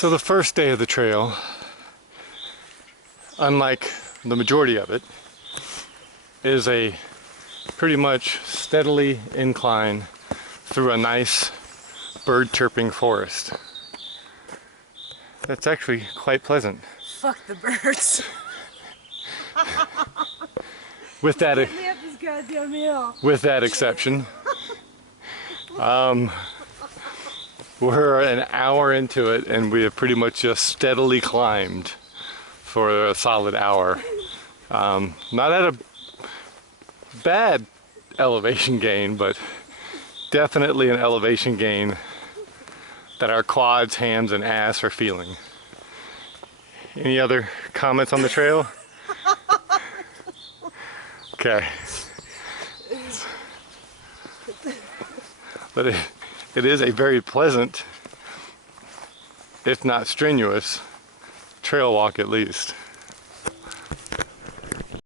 So the first day of the trail, unlike the majority of it, is a pretty much steadily incline through a nice bird chirping forest. That's actually quite pleasant. Fuck the birds. With that, Get me up this goddamn hill. with that exception, we're an hour into it and we have pretty much just steadily climbed for a solid hour. Not at a bad elevation gain, but definitely an elevation gain that our quads, hands, and ass are feeling. Any other comments on the trail? Okay. But it is a very pleasant, if not strenuous, trail walk at least.